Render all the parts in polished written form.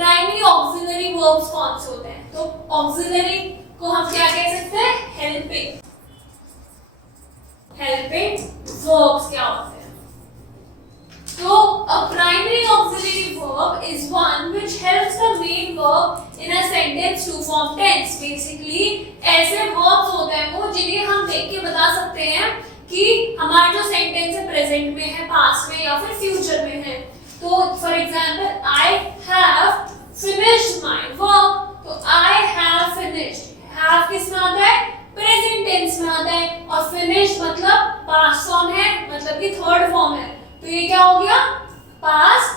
Primary auxiliary verbs कौन से होते हैं? तो ऑक्सिलरी को हम क्या कह सकते हैं? हेल्पिंग verbs क्या होते हैं? So a primary auxiliary verb is one which helps the main verb in a sentence to form tense. Basically ऐसे verbs होते हैं वो जिन्हें हम देख के बता सकते हैं कि हमारा जो सेंटेंस है प्रेजेंट में है, पास्ट में या फिर फ्यूचर में है. तो for example I have finished my work. तो I have finished. have किस में आता है? प्रेजेंट टेंस में आता है. और फिनिश मतलब पास्ट फॉर्म है, मतलब कि थर्ड फॉर्म है. तो ये क्या हो गया? पास्ट.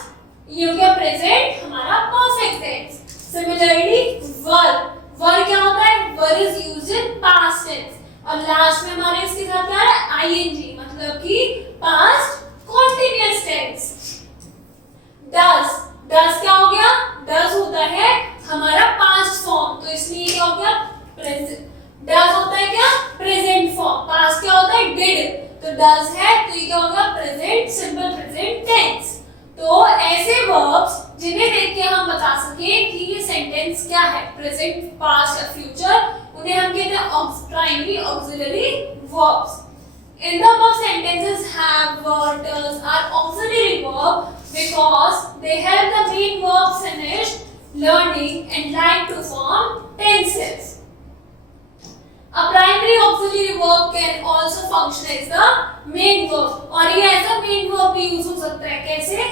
ये हो गया प्रेजेंट, हमारा परफेक्ट टेंस. सिमिलरली वर क्या होता है? Were is used in past tense. और लास्ट में हमारे इसके साथ क्या है? ing, मतलब कि पास्ट कंटीन्यूअस टेंस. डज क्या हो गया? डज होता है हमारा पास्ट फॉर्म. तो इसलिए क्या हो गया? प्रेजेंट. डज होता है क्या? Present form. पास्ट क्या होता है? डिड. तो डज है तो ये क्या होगा? Present simple present tense. तो ऐसे वर्ब्स जिन्हें देख के हम बता सके कि ये सेंटेंस क्या है, प्रेजेंट, पास्ट या फ्यूचर, उन्हें हम कहते हैं primary auxiliary verbs. In the above sentences have, were, does are auxiliary verb because they help the main verb finish, learning and like to form tenses. A primary auxiliary verb can also function as the main verb. और ये as a main verb भी use हो सकता है. कैसे?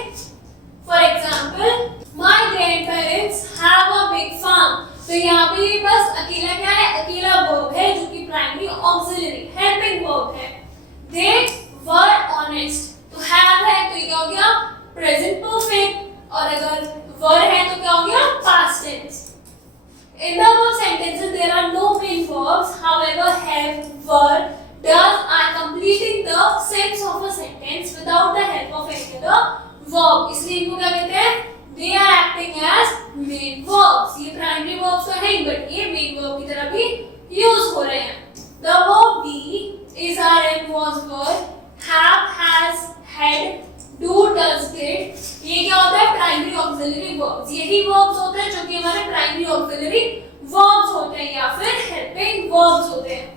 For example, my grandparents have a big farm. तो यहाँ पे बस अकेला क्या है? अकेला verb है जो कि primary auxiliary helping verb है. They were honest. तो have है तो ये क्या हो गया? Present perfect. और अगर were है तो क्या हो गया? Past tense. In the above sentences, there are no main verbs. However, have, were, does are completing the sense of a sentence without the help of any other verb. इसलिए इनको क्या कहते हैं? They are acting as main verbs. ये primary verbs तो है ही, but ये main verb की तरह भी use हो रहे हैं. The verb be is, are, and was, were, have, has, had, do, does, did. ये क्या होता है? Primary auxiliary verbs. यही वर्ब्स होते हैं जो कि हमारे प्राइमरी ऑक्सिलरी वर्ब्स होते हैं या फिर हेल्पिंग वर्ब्स होते हैं.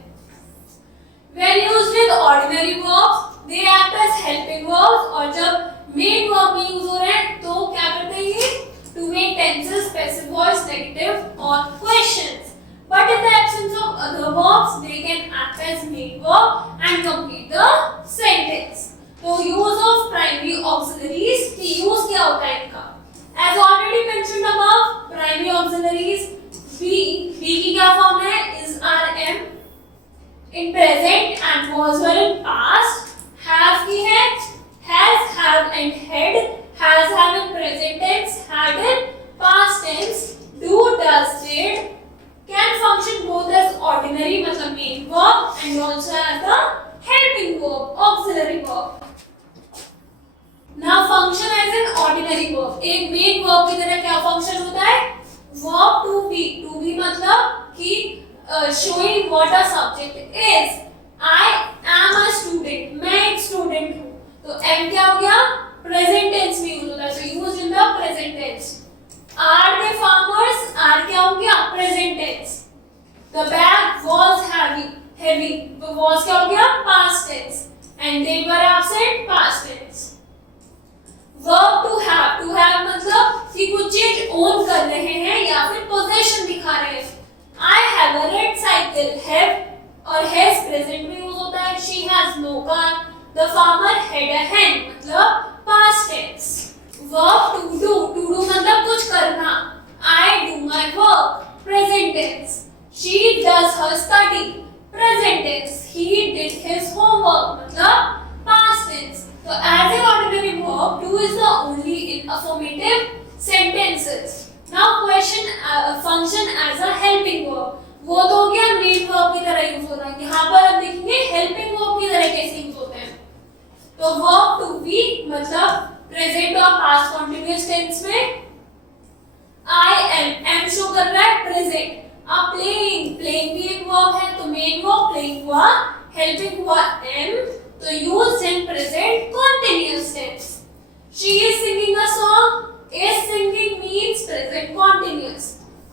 When used with ordinary verbs, they act as helping verbs. और जब मेन वर्ब में यूज हो रहे हैं तो क्या करते हैं ये? To make tenses, passive voice, negative or questions. But in the absence of other verbs, they can act as main verb and complete the sentence. तो use of primary auxiliaries की use क्या होता है इनका? As already mentioned above, primary auxiliaries be की क्या form है? is, are, am in present and was, were in past. Have की है has, have and had. Has, have in present tense, had in past tense. Do, does, did can function both as ordinary मतलब main verb and also as the helping verb, auxiliary verb. Now function as an ordinary verb. एक main verb की तरह क्या function होता है? Verb to be. To be मतलब कि showing what a subject is. I am a student. मैं एक student हूँ. तो am क्या हो गया? Present tense में use होता है. So used in the present tense. Are they farmers? Are क्या हो गया? Present tense. The bag was heavy. The was क्या हो गया? Past tense. And they were absent. Past tense. Verb to have मतलब कि कुछ चीज ओन कर रहे हैं या फिर पोजेशन दिखा रहे हैं. I have a red cycle. Have और has present में यूज होता है. She has no car. The farmer had a hen मतलब past tense. Verb to do मतलब कुछ करना. I do my work. Present tense. She does her study. Present tense. He did his homework मतलब past tense. So as an ordinary verb, do is the only in affirmative sentences. Now question function as a helping verb. वो तो हो गया main verb की तरह use होता है. यहाँ पर हम देखेंगे helping verb की तरह कैसे यूज होते हैं. तो verb to be मतलब present और past continuous tense में I am शो कर रहा है present. अब playing भी एक verb है तो main verb playing हुआ, helping हुआ am. तो used in present continuous tense. She is singing a song. Is singing means present continuous.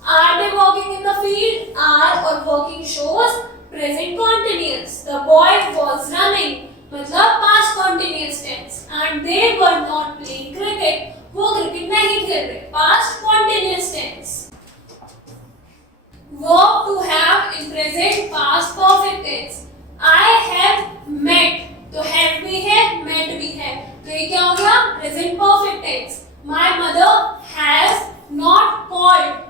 Are they walking in the field? Are or walking shows present continuous. The boy was running मतलब past continuous tense. And they were not playing cricket. वो cricket नहीं खेल रहे. Past continuous tense. Verb to have in present past perfect tense. I have met. तो have भी है, met भी है. तो ये क्या हो गया? Present perfect tense. My mother has not called.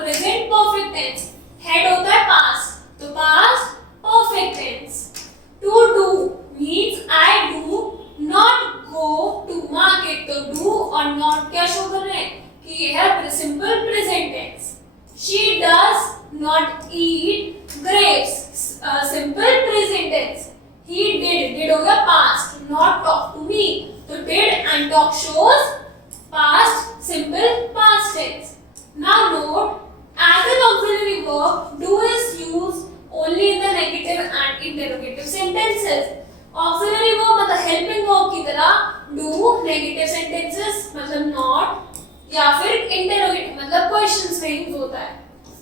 Present perfect tense. Had होता है past. तो past perfect tense. To do means I do not go to market. तो do और not क्या शो कर रहे हैं कि ये है simple present tense. She does not eat grapes. Simple present tense. He did हो गया past. Not talk to me. तो did and talk shows past simple past tense. Now note, as an auxiliary verb, do is used only in the negative and interrogative sentences. Auxiliary verb मतलब helping verb की तरह do negative sentences मतलब not या फिर interrogative मतलब questions में use होता है.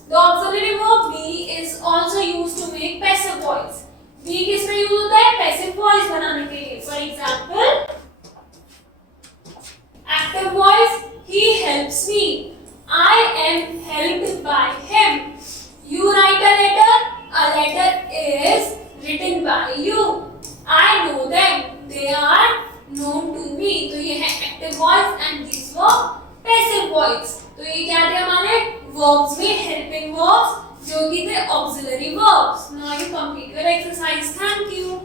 The auxiliary verb be is also used to make passive voice. Be किसमें यूज होता है? Passive voice बनाने के लिए. For example, active voice, he helps me. I am helped by him. You write a letter. A letter is written by you. I know them. They are known to me. तो ये है active voice and these were passive voice. तो ये क्या थे हमारे verbs में helping verbs जो कि थे auxiliary verbs. Now you complete your exercise. Thank you.